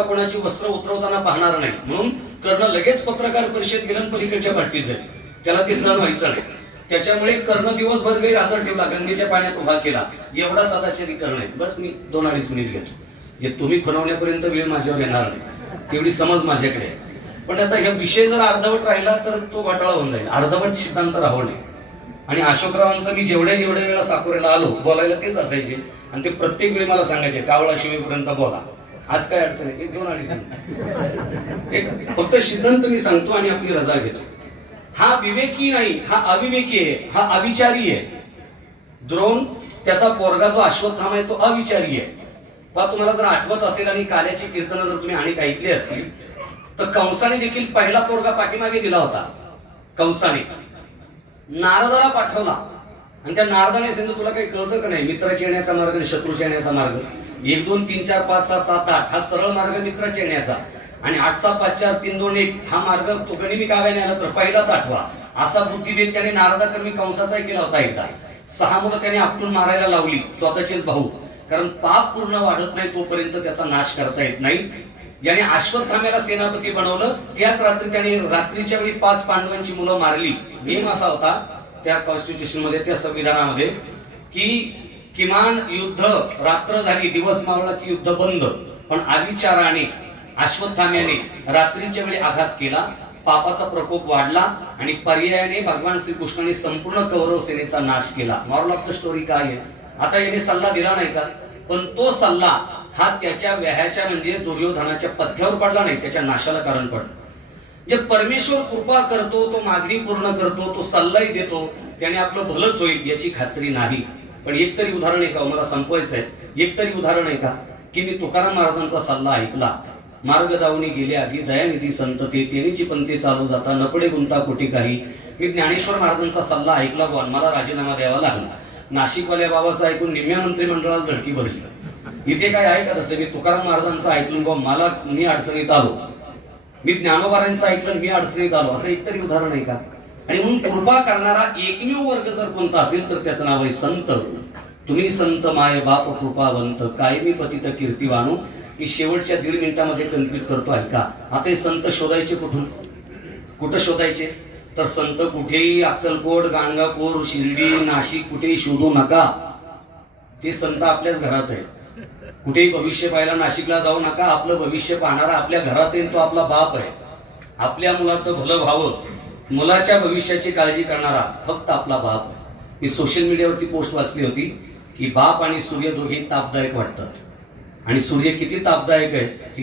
पोरगा कोणाची वस्त्र उतरवताना पाहणार नाही, म्हणून कर्ण लगेच पत्रकार परिषद गेलं पलीकडच्या पार्टीचं, त्याला ते सहन व्हायचं नाही. त्याच्यामुळे कर्ण दिवसभर गैरहजर ठेवला, गंगेच्या पाण्यात उभा केला. एवढा सदाचारी कर्ण आहे. बस मी 2-2.5 मिनिट घेतो. हे तुम्ही खुणवण्यापर्यंत वेळ माझ्यावर येणार नाही, तेवढी समज माझ्याकडे आहे. पण आता ह्या विषय जर अर्धवट राहिला तर तो घोटाळा होऊन जाईल. अर्धवट सिद्धांत राहू नये. आणि अशोकरावांचं मी जेवढ्या वेळा साकोऱ्याला आलो बोलायला तेच असायचे, आणि ते प्रत्येक वेळी मला सांगायचे कावळा शिवेपर्यंत बोला. आज काय अडचण आहे? 1-2 मिनिट फक्त सिद्धांत मी सांगतो आणि आपली रजा घेतो. हा विवेकी नाही, हा अविवेकी आहे, हा अविचारी आहे. द्रोण त्याचा पोरगा जो अश्वत्थामा आहे तो अविचारी आहे. पण तुम्हाला जर आठवत असेल आणि काल्याची कीर्तनं जर तुम्ही अनेक ऐकली असतील तर कंसाने देखील पहिला पोरगा पाठीमागे दिला होता. कंसाने नारदाला पाठवला, आणि त्या नारदाने सांगितलं तुला काही कळतं का नाही, मित्राच्या येण्याचा मार्ग आणि शत्रूच्या येण्याचा मार्ग. 1 2 3 4 5 6 7 8 हा सरळ मार्ग मित्राच्या येण्याचा, आणि 8 6 5 4 3 2 1 हा मार्ग तो गणिमी काव्याने आला तर पहिलाच आठवा. असा बुद्धिभेद त्याने नारदाकर्मी कंसाचाही केला होता. एकदा 6 मुलं त्याने आपटून मारायला लावली, स्वतःचेच भाऊ. कारण पाप पूर्ण वाढत नाही तोपर्यंत त्याचा नाश करता येत नाही. याने अश्वत्थाम्याला सेनापती बनवलं. त्याच रात्री त्याने रात्रीच्या वेळी 5 पांडवांची मुलं मारली. नियम असा होता त्या कॉन्स्टिट्यूशन मध्ये, त्या संविधानामध्ये, की किमान युद्ध रात्र झाली, दिवस मावळला की युद्ध बंद. पण अविचाराने अश्वत्थाम्याने रात्रीच्या वेळी आघात केला, पापाचा प्रकोप वाढला, आणि पर्यायाने भगवान श्रीकृष्णाने संपूर्ण कौरव सेनेचा नाश केला. मॉरल ऑफ द स्टोरी काय आहे? आता याने सल्ला दिला नाही का, पण तो सल्ला हा त्याच्या व्याहाच्या म्हणजे दुर्योधनाच्या पथ्यावर पडला नाही, त्याच्या नाशाला कारण पडलं. जे परमेश्वर कृपा करतो, तो मागणी पूर्ण करतो, तो सल्लाही देतो, त्याने आपलं भलंच होईल याची खात्री नाही. पण एक तरी उदाहरण आहे का, मला संपवायचं आहे, एक तरी उदाहरण आहे का की मी तुकाराम महाराजांचा सल्ला ऐकला. मार्ग दावणी गेले आधी दयानिधी संत ते तेनीची पंते चालू जाता नपडे गुंता कोटी काही. मी ज्ञानेश्वर महाराजांचा सल्ला ऐकला बुवा, मला राजीनामा द्यावा लागला. नाशिकवाल्या बाबाचं ऐकून निम्म्या मंत्रिमंडळाला धडकी भरली. इथे काय आहे का तसं? मी तुकाराम महाराजांचं ऐकलं बुवा, मी अडचणीत आलो. मी ज्ञानोबारांचं ऐकलं, मी अडचणीत आलो. असं एक तरी उदाहरण आहे का? आणि म्हणून कृपा करणारा एकमेव वर्ग जर कोणता असेल तर त्याचं नाव आहे संत. तुम्ही संत माय बाप कृपावंत कायमी पतित कीर्तिवाणू. मी शेवटच्या 1.5 मिनिटामध्ये कंप्लीट करतो, ऐका. आता हे संत शोधायचे कुठून? कुठं शोधायचे? तर संत कुठेही अक्कलकोट, गाणगापूर, शिर्डी, नाशिक कुठेही शोधू नका. ते संत आपल्याच घरात आहे. कुठेही भविष्य पाहायला नाशिकला जाऊ नका. आपलं भविष्य पाहणारा आपल्या घरात आहे, तो आपला बाप आहे. आपल्या मुलाचं भलं व्हावं, मुलाच्या भविष्याची काळजी करणारा फक्त आपला बाप आहे. मी सोशल मीडियावरती पोस्ट वाचली होती की बाप आणि सूर्य दोघे तापदायक वाटतात. आणि सूर्य किती तापदायक आहे की